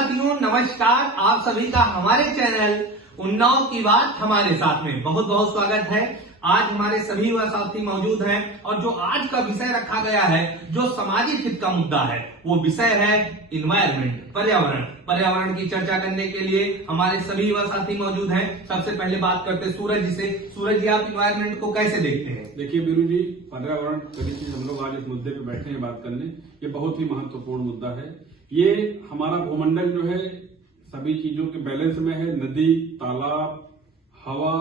साथियों नमस्कार, आप सभी का हमारे चैनल उन्नाव की बात हमारे साथ में बहुत बहुत स्वागत है। आज हमारे सभी युवा साथी मौजूद हैं और जो आज का विषय रखा गया है, जो सामाजिक हित का मुद्दा है, वो विषय है इन्वायरमेंट, पर्यावरण की चर्चा करने के लिए हमारे सभी युवा साथी मौजूद हैं। सबसे पहले बात करते हैं सूरज जी से। सूरज जी, आप इन्वायरमेंट को कैसे देखते हैं? देखिए बीरू जी, पर्यावरण कड़ी चीज हम लोग आज इस मुद्दे पे बैठे हैं बात करने। ये बहुत ही महत्वपूर्ण मुद्दा है। ये हमारा भूमंडल जो है सभी चीजों के बैलेंस में है। नदी, तालाब, हवा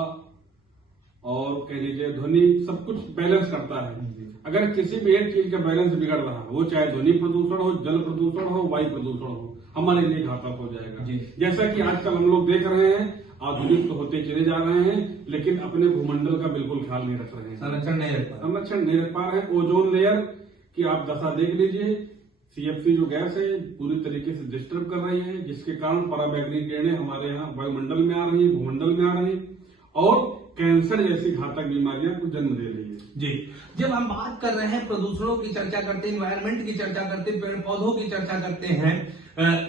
और कह लीजिए ध्वनि, सब कुछ बैलेंस करता है। अगर किसी भी एक चीज का बैलेंस बिगड़ रहा है, वो चाहे ध्वनि प्रदूषण हो, जल प्रदूषण हो, वायु प्रदूषण हो, हमारे लिए घातक हो जाएगा। जैसा कि आजकल हम लोग देख रहे हैं, आधुनिक तो होते चले जा रहे हैं, लेकिन अपने भूमंडल का बिल्कुल ख्याल नहीं रख रहे हैं, संरक्षण नहीं रख पा रहे हैं। ओजोन लेयर की आप दशा देख लीजिए। CFC जो गैस है पूरी तरीके से डिस्टर्ब कर रही है, जिसके कारण पराबैंगनी किरणें हमारे यहाँ वायुमंडल में आ रही है, भूमंडल में आ रही है और कैंसर जैसी घातक बीमारियां को जन्म दे रही है। जी, जब हम बात कर रहे हैं प्रदूषणों की चर्चा करते हैं, इन्वायरमेंट की चर्चा करते हैं, पेड़ पौधों की चर्चा करते हैं,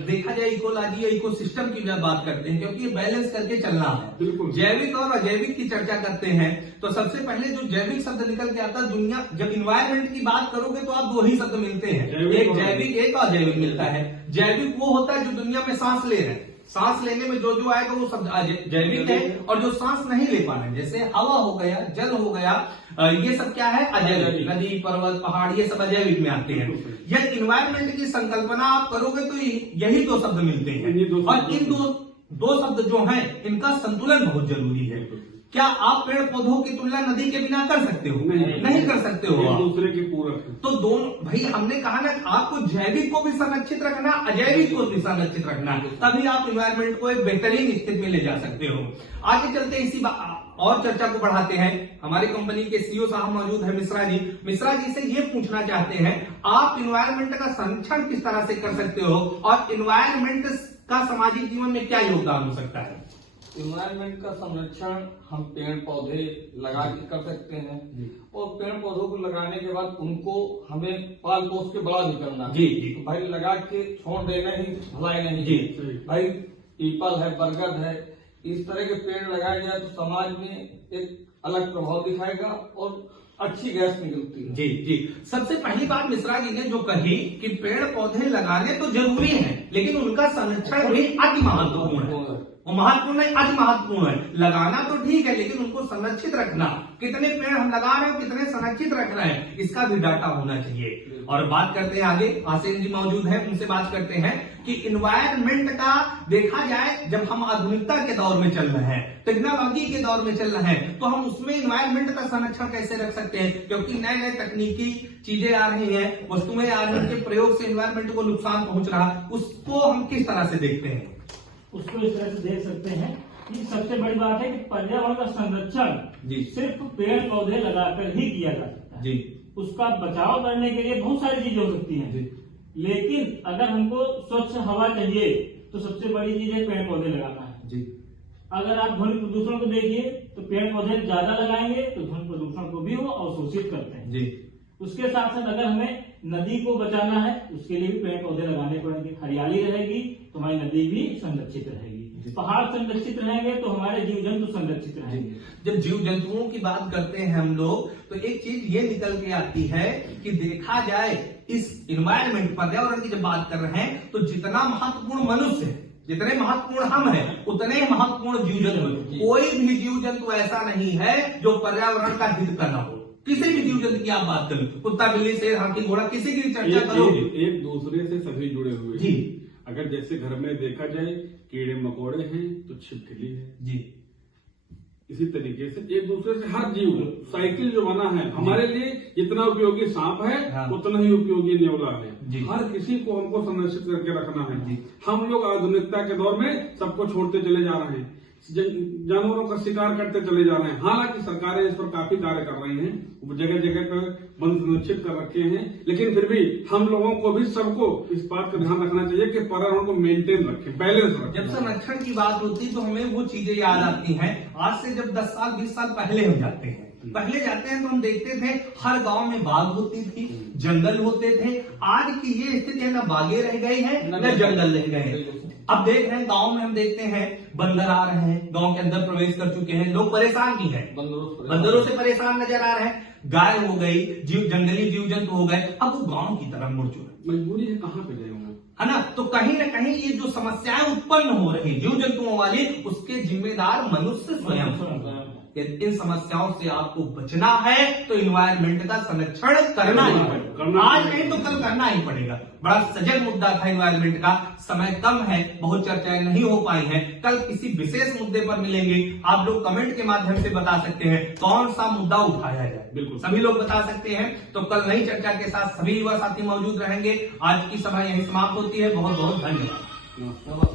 देखा जाए इकोलॉजी या इकोसिस्टम की जब बात करते हैं, क्योंकि ये बैलेंस करके चलना है। बिल्कुल। जैविक और अजैविक की चर्चा करते हैं तो सबसे पहले जो जैविक शब्द निकल के आता है, दुनिया जब इन्वायरमेंट की बात करोगे तो आप दो ही शब्द मिलते हैं, एक जैविक एक अजैविक मिलता है। जैविक वो होता है जो दुनिया में सांस ले रहे हैं, सांस लेने में जो जो आएगा वो सब जैविक है, और जो सांस नहीं ले पा रहे जैसे हवा हो गया, जल हो गया, ये सब क्या है? अजैविक। नदी, पर्वत, पहाड़, ये सब अजैविक में आते हैं। यदि इन्वायरमेंट की संकल्पना आप करोगे तो यही दो शब्द मिलते हैं, और इन दो शब्द जो हैं इनका संतुलन बहुत जरूरी है। क्या आप पेड़ पौधों की तुलना नदी के बिना कर सकते हो? नहीं कर सकते हो। एक दूसरे के पूरक है। तो दोनों भाई, हमने कहा ना, आपको जैविक को भी संरक्षित रखना, अजैविक को भी संरक्षित रखना, तभी आप इन्वायरमेंट को एक बेहतरीन स्थिति में ले जा सकते हो। आगे चलते इसी और चर्चा को बढ़ाते हैं। हमारी कंपनी के CEO साहब मौजूद है, मिश्रा जी। मिश्रा जी से ये पूछना चाहते हैं, आप इन्वायरमेंट का संरक्षण किस तरह से कर सकते हो और इन्वायरमेंट का सामाजिक जीवन में क्या योगदान हो सकता है? इन्वायरमेंट का संरक्षण हम पेड़ पौधे लगा के कर सकते हैं, और पेड़ पौधों को लगाने के बाद उनको हमें पाल पोस के बड़ा भी करना है। जी। तो भाई लगा के छोड़ देना ही भलाई नहीं जी। भाई पीपल है, बरगद है, इस तरह के पेड़ लगाए जाए तो समाज में एक अलग प्रभाव दिखाएगा और अच्छी गैस निकलती है। जी जी, सबसे पहली बात मिश्रा जी ने जो कही कि पेड़ पौधे लगाने तो जरूरी हैं, लेकिन उनका संरक्षण भी अति महत्वपूर्ण है। वो महत्वपूर्ण है, अति महत्वपूर्ण है। लगाना तो ठीक है, लेकिन उनको संरक्षित रखना, कितने पेड़ हम लगा रहे हैं, कितने संरक्षित रख रहे हैं, इसका भी डाटा होना चाहिए। और बात करते हैं आगे, आसिम जी मौजूद हैं, उनसे बात करते हैं कि इन्वायरमेंट का देखा जाए, जब हम आधुनिकता के दौर में चल रहे हैं, टेक्नोलॉजी के दौर में चल रहे हैं, तो हम उसमें इन्वायरमेंट का संरक्षण कैसे रख सकते हैं? क्योंकि नए नए तकनीकी चीजें आ रही हैं, वस्तुएं आ रही हैं, उनके प्रयोग से इन्वायरमेंट को नुकसान पहुंच रहा है, उसको हम किस तरह से देखते हैं? उसको इस तरह से देख सकते हैं कि सबसे बड़ी बात है कि पर्यावरण का संरक्षण सिर्फ पेड़ पौधे लगाकर ही किया जा सकता है। जी। उसका बचाव करने के लिए बहुत सारी चीजें हो सकती हैं, लेकिन अगर हमको स्वच्छ हवा चाहिए तो सबसे बड़ी चीज है पेड़ पौधे लगाना है। जी। अगर आप ध्वनि प्रदूषण को देखिए तो पेड़ पौधे ज्यादा लगाएंगे तो ध्वनि प्रदूषण को भी वो अवशोषित करते हैं। जी। उसके साथ साथ अगर हमें नदी को बचाना है, उसके लिए भी पेड़ पौधे लगाने पड़ेंगे। हरियाली रहेगी तो हमारी नदी भी संरक्षित रहेगी, पहाड़ संरक्षित रहेंगे तो हमारे जीव जंतु संरक्षित रहेंगे। जब जीव जंतुओं की बात करते हैं हम लोग, तो एक चीज ये निकल के आती है कि देखा जाए इस इन्वायरमेंट, पर्यावरण की जब बात कर रहे हैं, तो जितना महत्वपूर्ण मनुष्य है, जितने महत्वपूर्ण हम हैं, उतने महत्वपूर्ण जीव जंतु। कोई भी जीव जंतु ऐसा नहीं है जो पर्यावरण का हित कर रहा हो। किसी भी जीव जंतु की आप बात करो, कुत्ता, बिल्ली, शेर, हाथी, घोड़ा, किसी की भी चर्चा करो, एक दूसरे से सभी जुड़े हुए जी। अगर जैसे घर में देखा जाए कीड़े मकोड़े हैं तो छिपकली है जी। इसी तरीके से एक दूसरे से हर जीव साइकिल जो बना है, हमारे लिए जितना उपयोगी सांप है, उतना ही उपयोगी न्योला है। हर किसी को हमको संरक्षित करके रखना है। हम लोग आधुनिकता के दौर में सबको छोड़ते चले जा रहे हैं, जानवरों का शिकार करते चले जा रहे हैं। हालांकि सरकारें इस पर काफी कार्य कर रही हैं, जगह जगह पर वन संरक्षित कर रखे हैं, लेकिन फिर भी हम लोगों को भी सबको इस बात का ध्यान रखना चाहिए कि पर्यावरण को मेंटेन रखें, बैलेंस रखें। जब संरक्षण की बात होती है तो हमें वो चीजें याद आती हैं, आज से जब 10 साल 20 साल पहले हो जाते हैं, पहले जाते हैं तो हम देखते थे हर गांव में बाग होती थी, जंगल होते थे। आज की ये स्थिति है, ना बागें रह गई है न जंगल रह गए हैं। अब देख रहे हैं गांव में, हम देखते हैं बंदर आ रहे हैं, गांव के अंदर प्रवेश कर चुके हैं, लोग परेशान भी हैं, बंदरों से परेशान नजर आ रहे हैं। गाय हो गई, जंगली जीव जंतु हो गए, अब वो गांव की तरफ मुड़ चुके। मजबूरी है, कहाँ पे गए होंगे, है ना। तो कहीं ना कहीं ये जो समस्याएं उत्पन्न हो रही जीव जंतुओं वाली, उसके जिम्मेदार मनुष्य स्वयं। इन समस्याओं से आपको बचना है तो इन्वायरमेंट का संरक्षण करना ही पड़ेगा। आज नहीं तो कल करना ही पड़ेगा। बड़ा सजग मुद्दा था इन्वायरमेंट का। समय कम है, बहुत चर्चाएं नहीं हो पाई हैं। कल किसी विशेष मुद्दे पर मिलेंगे, आप लोग कमेंट के माध्यम से बता सकते हैं कौन सा मुद्दा उठाया जाए। बिल्कुल सभी लोग बता सकते हैं। तो कल नई चर्चा के साथ सभी युवा साथी मौजूद रहेंगे। आज की सभा यहीं समाप्त होती है। बहुत बहुत धन्यवाद।